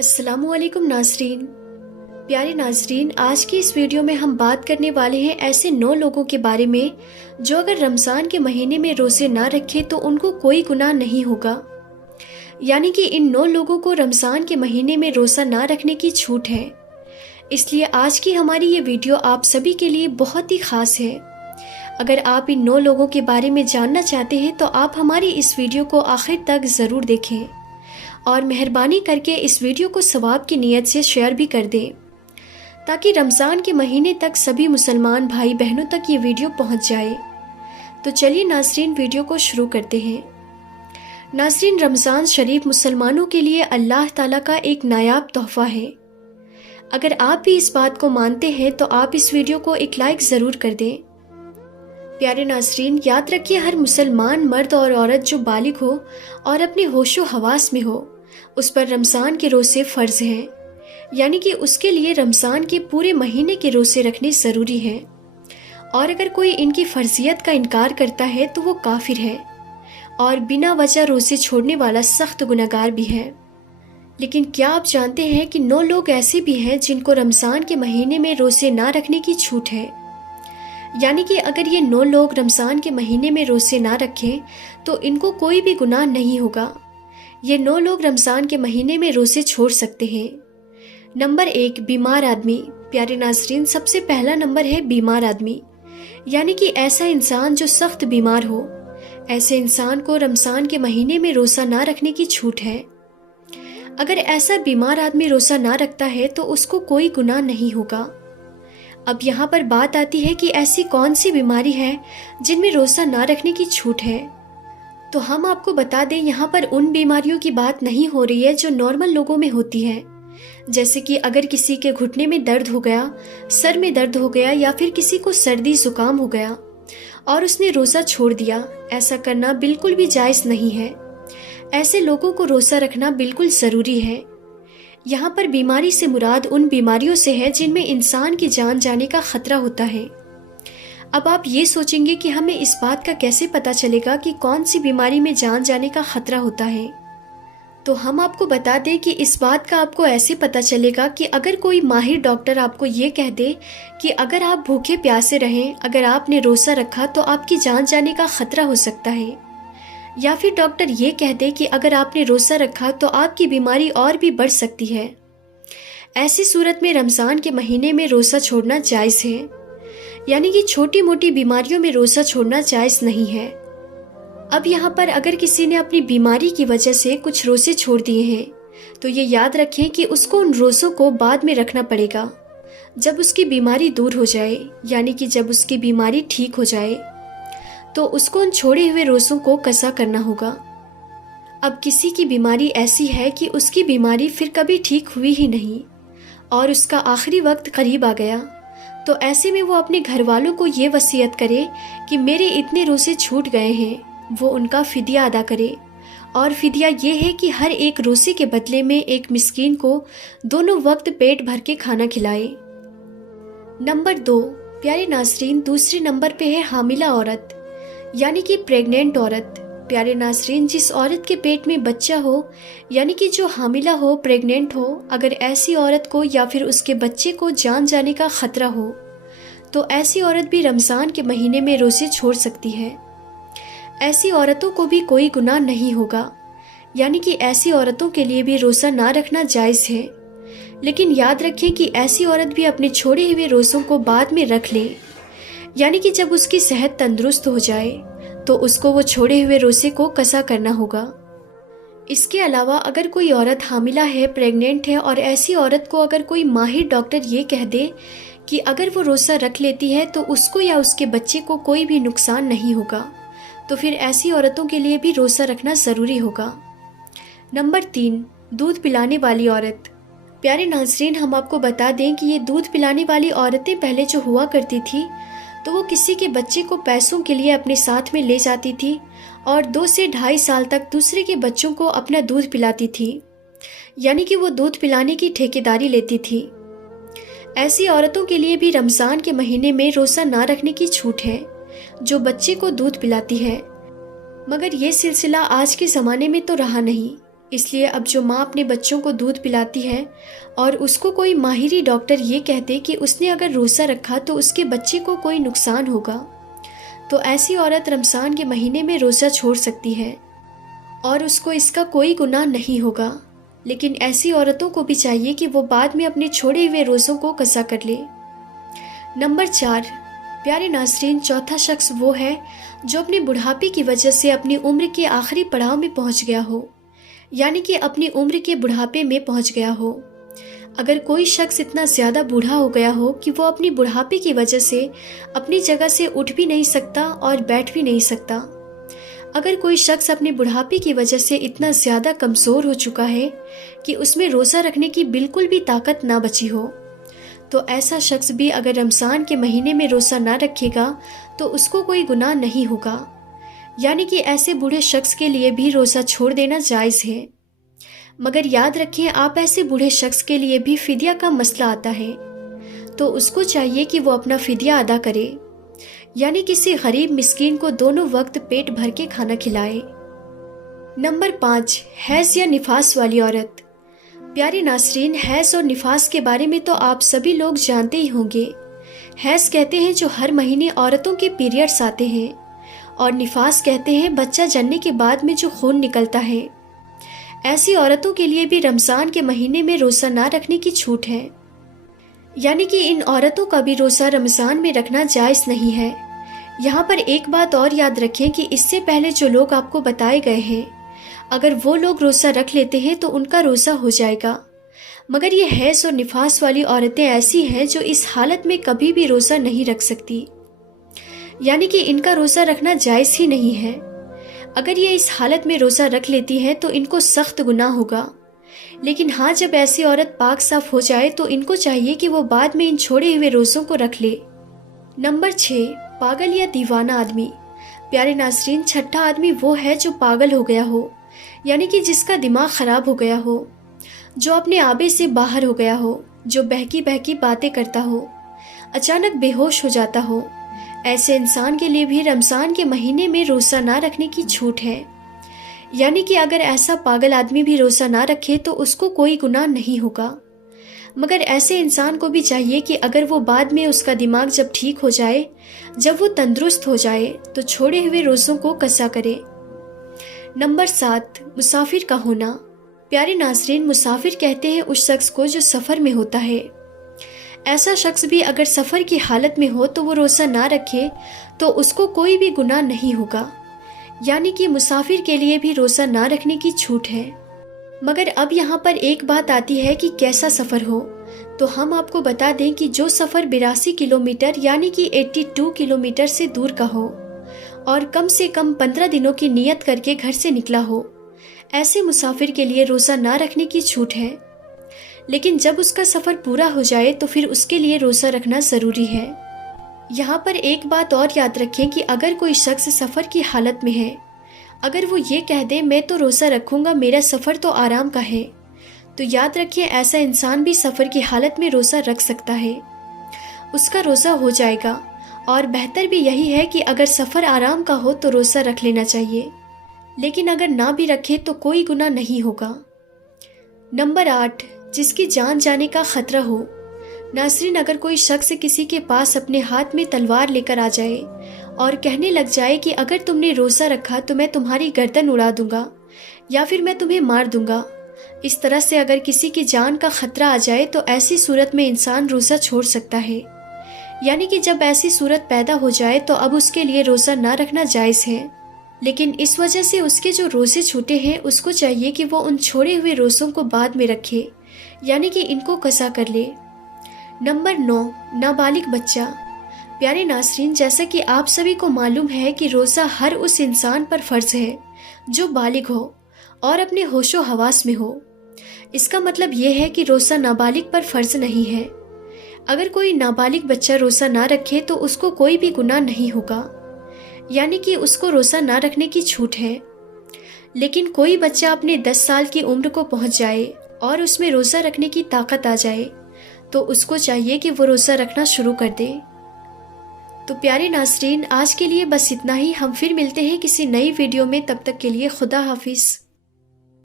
अस्सलामु अलैकुम नाज़रीन। प्यारे नाज़रीन, आज की इस वीडियो में हम बात करने वाले हैं ऐसे 9 लोगों के बारे में जो अगर रमज़ान के महीने में रोज़े ना रखें तो उनको कोई गुनाह नहीं होगा। यानी कि इन 9 लोगों को रमज़ान के महीने में रोज़ा ना रखने की छूट है। इसलिए आज की हमारी ये वीडियो आप सभी के लिए बहुत ही ख़ास है। अगर आप इन 9 लोगों के बारे में जानना चाहते हैं तो आप हमारी इस वीडियो को आखिर तक ज़रूर देखें और मेहरबानी करके इस वीडियो को सवाब की नीयत से शेयर भी कर दें ताकि रमज़ान के महीने तक सभी मुसलमान भाई बहनों तक ये वीडियो पहुंच जाए। तो चलिए नाज़रीन, वीडियो को शुरू करते हैं। नाज़रीन, रमज़ान शरीफ मुसलमानों के लिए अल्लाह ताला का एक नायाब तोहफ़ा है। अगर आप भी इस बात को मानते हैं तो आप इस वीडियो को एक लाइक ज़रूर कर दें। प्यारे नाज़रीन, याद रखिए हर मुसलमान मर्द और औरत जो बालिग हो और अपने होशो हवास में हो उस पर रमज़ान के रोज़े फ़र्ज़ हैं। यानी कि उसके लिए रमज़ान के पूरे महीने के रोज़े रखने ज़रूरी हैं और अगर कोई इनकी फ़र्जियत का इनकार करता है तो वो काफिर है और बिना वजह रोज़े छोड़ने वाला सख्त गुनहगार भी है। लेकिन क्या आप जानते हैं कि 9 लोग ऐसे भी हैं जिनको रमज़ान के महीने में रोज़े ना रखने की छूट है। यानी कि अगर ये 9 लोग रमज़ान के महीने में रोज़े ना रखें तो इनको कोई भी गुनाह नहीं होगा। ये 9 लोग रमज़ान के महीने में रोज़े छोड़ सकते हैं। नंबर 1, बीमार आदमी। प्यारे नाज़रीन, सबसे पहला नंबर है बीमार आदमी। यानी कि ऐसा इंसान जो सख्त बीमार हो, ऐसे इंसान को रमज़ान के महीने में रोज़ा ना रखने की छूट है। अगर ऐसा बीमार आदमी रोज़ा ना रखता है तो उसको कोई गुनाह नहीं होगा। अब यहाँ पर बात आती है कि ऐसी कौन सी बीमारी है जिनमें रोज़ा ना रखने की छूट है। तो हम आपको बता दें, यहाँ पर उन बीमारियों की बात नहीं हो रही है जो नॉर्मल लोगों में होती है। जैसे कि अगर किसी के घुटने में दर्द हो गया, सर में दर्द हो गया या फिर किसी को सर्दी जुकाम हो गया और उसने रोज़ा छोड़ दिया, ऐसा करना बिल्कुल भी जायज़ नहीं है। ऐसे लोगों को रोज़ा रखना बिल्कुल ज़रूरी है। यहाँ पर बीमारी से मुराद उन बीमारियों से है जिनमें इंसान की जान जाने का खतरा होता है। अब आप ये सोचेंगे कि हमें इस बात का कैसे पता चलेगा कि कौन सी बीमारी में जान जाने का खतरा होता है। तो हम आपको बता दें कि इस बात का आपको ऐसे पता चलेगा कि अगर कोई माहिर डॉक्टर आपको ये कह दे कि अगर आप भूखे प्यासे रहें, अगर आपने रोज़ा रखा तो आपकी जान जाने का खतरा हो सकता है, या फिर डॉक्टर ये कह दे कि अगर आपने रोज़ा रखा तो आपकी बीमारी और भी बढ़ सकती है। ऐसी सूरत में रमज़ान के महीने में रोज़ा छोड़ना जायज़ है। यानी कि छोटी मोटी बीमारियों में रोज़ा छोड़ना जायज़ नहीं है। अब यहाँ पर अगर किसी ने अपनी बीमारी की वजह से कुछ रोज़े छोड़ दिए हैं तो ये याद रखें कि उसको उन रोज़ों को बाद में रखना पड़ेगा जब उसकी बीमारी दूर हो जाए। यानी कि जब उसकी बीमारी ठीक हो जाए तो उसको उन छोड़े हुए रोज़ों को कज़ा करना होगा। अब किसी की बीमारी ऐसी है कि उसकी बीमारी फिर कभी ठीक हुई ही नहीं और उसका आखिरी वक्त करीब आ गया, तो ऐसे में वो अपने घर वालों को ये वसीयत करे कि मेरे इतने रोज़े छूट गए हैं, वो उनका फ़िदिया अदा करे। और फ़िदिया ये है कि हर एक रोज़े के बदले में एक मिस्कीन को दोनों वक्त पेट भर के खाना खिलाए। नंबर 2, प्यारे नाज़रीन, दूसरे नंबर पे है हामिला औरत, यानी कि प्रेग्नेंट औरत। प्यारे नाज़रीन, जिस औरत के पेट में बच्चा हो, यानी कि जो हामिला हो, प्रेग्नेंट हो, अगर ऐसी औरत को या फिर उसके बच्चे को जान जाने का खतरा हो तो ऐसी औरत भी रमज़ान के महीने में रोज़े छोड़ सकती है। ऐसी औरतों को भी कोई गुनाह नहीं होगा। यानी कि ऐसी औरतों के लिए भी रोज़ा ना रखना जायज़ है। लेकिन याद रखें कि ऐसी औरत भी अपने छोड़े हुए रोज़ों को बाद में रख ले। यानी कि जब उसकी सेहत तंदुरुस्त हो जाए तो उसको वो छोड़े हुए रोज़े को कज़ा करना होगा। इसके अलावा अगर कोई औरत हामिला है, प्रेग्नेंट है और ऐसी औरत को अगर कोई माहिर डॉक्टर ये कह दे कि अगर वो रोज़ा रख लेती है तो उसको या उसके बच्चे को कोई भी नुकसान नहीं होगा, तो फिर ऐसी औरतों के लिए भी रोज़ा रखना ज़रूरी होगा। नंबर 3, दूध पिलाने वाली औरत। प्यारे नाज़रीन, हम आपको बता दें कि ये दूध पिलाने वाली औरतें पहले जो हुआ करती थी तो वो किसी के बच्चे को पैसों के लिए अपने साथ में ले जाती थी और 2 से 2.5 साल तक दूसरे के बच्चों को अपना दूध पिलाती थी। यानी कि वो दूध पिलाने की ठेकेदारी लेती थी। ऐसी औरतों के लिए भी रमज़ान के महीने में रोज़ा ना रखने की छूट है जो बच्चे को दूध पिलाती है। मगर ये सिलसिला आज के ज़माने में तो रहा नहीं। اس لیے اب جو ماں اپنے بچوں کو دودھ پلاتی ہے اور اس کو کوئی ماہری ڈاکٹر یہ کہتے کہ اس نے اگر روزہ رکھا تو اس کے بچے کو کوئی نقصان ہوگا، تو ایسی عورت رمضان کے مہینے میں روزہ چھوڑ سکتی ہے اور اس کو اس کا کوئی گناہ نہیں ہوگا۔ لیکن ایسی عورتوں کو بھی چاہیے کہ وہ بعد میں اپنے چھوڑے ہوئے روزوں کو قضا کر لے۔ نمبر 4، پیارے ناظرین، چوتھا شخص وہ ہے جو اپنے بڑھاپے کی وجہ سے اپنی عمر کے آخری پڑاؤ میں پہنچ گیا ہو، یعنی کہ اپنی عمر کے بڑھاپے میں پہنچ گیا ہو۔ اگر کوئی شخص اتنا زیادہ بوڑھا ہو گیا ہو کہ وہ اپنی بڑھاپے کی وجہ سے اپنی جگہ سے اٹھ بھی نہیں سکتا اور بیٹھ بھی نہیں سکتا، اگر کوئی شخص اپنے بڑھاپے کی وجہ سے اتنا زیادہ کمزور ہو چکا ہے کہ اس میں روزہ رکھنے کی بالکل بھی طاقت نہ بچی ہو، تو ایسا شخص بھی اگر رمضان کے مہینے میں روزہ نہ رکھے گا تو اس کو کوئی گناہ نہیں ہوگا، یعنی کہ ایسے بوڑھے شخص کے لیے بھی روزہ چھوڑ دینا جائز ہے۔ مگر یاد رکھیں، آپ ایسے بوڑھے شخص کے لیے بھی فدیہ کا مسئلہ آتا ہے، تو اس کو چاہیے کہ وہ اپنا فدیہ ادا کرے، یعنی کسی غریب مسکین کو دونوں وقت پیٹ بھر کے کھانا کھلائے۔ نمبر 5، حیض یا نفاس والی عورت۔ پیارے ناظرین، حیض اور نفاس کے بارے میں تو آپ سبھی لوگ جانتے ہی ہوں گے۔ حیض کہتے ہیں جو ہر مہینے عورتوں کے پیریڈز آتے ہیں، اور نفاس کہتے ہیں بچہ جننے کے بعد میں جو خون نکلتا ہے۔ ایسی عورتوں کے لیے بھی رمضان کے مہینے میں روزہ نہ رکھنے کی چھوٹ ہے، یعنی کہ ان عورتوں کا بھی روزہ رمضان میں رکھنا جائز نہیں ہے۔ یہاں پر ایک بات اور یاد رکھیں کہ اس سے پہلے جو لوگ آپ کو بتائے گئے ہیں، اگر وہ لوگ روزہ رکھ لیتے ہیں تو ان کا روزہ ہو جائے گا، مگر یہ حیض اور نفاس والی عورتیں ایسی ہیں جو اس حالت میں کبھی بھی روزہ نہیں رکھ سکتی، یعنی کہ ان کا روزہ رکھنا جائز ہی نہیں ہے۔ اگر یہ اس حالت میں روزہ رکھ لیتی ہے تو ان کو سخت گناہ ہوگا، لیکن ہاں جب ایسی عورت پاک صاف ہو جائے تو ان کو چاہیے کہ وہ بعد میں ان چھوڑے ہوئے روزوں کو رکھ لے۔ نمبر 6، پاگل یا دیوانہ آدمی۔ پیارے ناظرین، چھٹا آدمی وہ ہے جو پاگل ہو گیا ہو، یعنی کہ جس کا دماغ خراب ہو گیا ہو، جو اپنے آبے سے باہر ہو گیا ہو، جو بہکی بہکی باتیں کرتا ہو، اچانک بے ہوش ہو جاتا ہو۔ ایسے انسان کے لیے بھی رمضان کے مہینے میں روزہ نہ رکھنے کی چھوٹ ہے، یعنی کہ اگر ایسا پاگل آدمی بھی روزہ نہ رکھے تو اس کو کوئی گناہ نہیں ہوگا، مگر ایسے انسان کو بھی چاہیے کہ اگر وہ بعد میں اس کا دماغ جب ٹھیک ہو جائے، جب وہ تندرست ہو جائے، تو چھوڑے ہوئے روزوں کو قضا کرے۔ نمبر 7، مسافر کا ہونا۔ پیارے ناظرین، مسافر کہتے ہیں اس شخص کو جو سفر میں ہوتا ہے۔ ایسا شخص بھی اگر سفر کی حالت میں ہو تو وہ روزہ نہ رکھے تو اس کو کوئی بھی گناہ نہیں ہوگا، یعنی کہ مسافر کے لیے بھی روزہ نہ رکھنے کی چھوٹ ہے۔ مگر اب یہاں پر ایک بات آتی ہے کہ کیسا سفر ہو، تو ہم آپ کو بتا دیں کہ جو سفر 82 کلومیٹر یعنی کہ 82 کلومیٹر سے دور کا ہو اور کم سے کم 15 دنوں کی نیت کر کے گھر سے نکلا ہو، ایسے مسافر کے لیے روزہ نہ رکھنے کی چھوٹ ہے۔ لیکن جب اس کا سفر پورا ہو جائے تو پھر اس کے لیے روزہ رکھنا ضروری ہے۔ یہاں پر ایک بات اور یاد رکھیں کہ اگر کوئی شخص سفر کی حالت میں ہے، اگر وہ یہ کہہ دے میں تو روزہ رکھوں گا، میرا سفر تو آرام کا ہے، تو یاد رکھیں ایسا انسان بھی سفر کی حالت میں روزہ رکھ سکتا ہے، اس کا روزہ ہو جائے گا، اور بہتر بھی یہی ہے کہ اگر سفر آرام کا ہو تو روزہ رکھ لینا چاہیے، لیکن اگر نہ بھی رکھے تو کوئی گناہ نہیں ہوگا۔ نمبر 8، جس کی جان جانے کا خطرہ ہو۔ ناظرین، اگر کوئی شخص کسی کے پاس اپنے ہاتھ میں تلوار لے کر آ جائے اور کہنے لگ جائے کہ اگر تم نے روزہ رکھا تو میں تمہاری گردن اڑا دوں گا یا پھر میں تمہیں مار دوں گا، اس طرح سے اگر کسی کی جان کا خطرہ آ جائے تو ایسی صورت میں انسان روزہ چھوڑ سکتا ہے، یعنی کہ جب ایسی صورت پیدا ہو جائے تو اب اس کے لیے روزہ نہ رکھنا جائز ہے، لیکن اس وجہ سے اس کے جو روزے چھوٹے ہیں اس کو چاہیے کہ وہ ان چھوڑے ہوئے روزوں کو بعد میں رکھے، یعنی کہ ان کو قضا کر لے۔ نمبر 9، نابالغ بچہ۔ پیارے ناظرین، جیسا کہ آپ سبھی کو معلوم ہے کہ روزہ ہر اس انسان پر فرض ہے جو بالغ ہو اور اپنے ہوش و حواس میں ہو۔ اس کا مطلب یہ ہے کہ روزہ نابالغ پر فرض نہیں ہے۔ اگر کوئی نابالغ بچہ روزہ نہ رکھے تو اس کو کوئی بھی گناہ نہیں ہوگا، یعنی کہ اس کو روزہ نہ رکھنے کی چھوٹ ہے۔ لیکن کوئی بچہ اپنے 10 سال کی عمر کو پہنچ جائے اور اس میں روزہ رکھنے کی طاقت آ جائے تو اس کو چاہیے کہ وہ روزہ رکھنا شروع کر دے۔ تو پیارے ناظرین، آج کے لیے بس اتنا ہی، ہم پھر ملتے ہیں کسی نئی ویڈیو میں، تب تک کے لیے خدا حافظ۔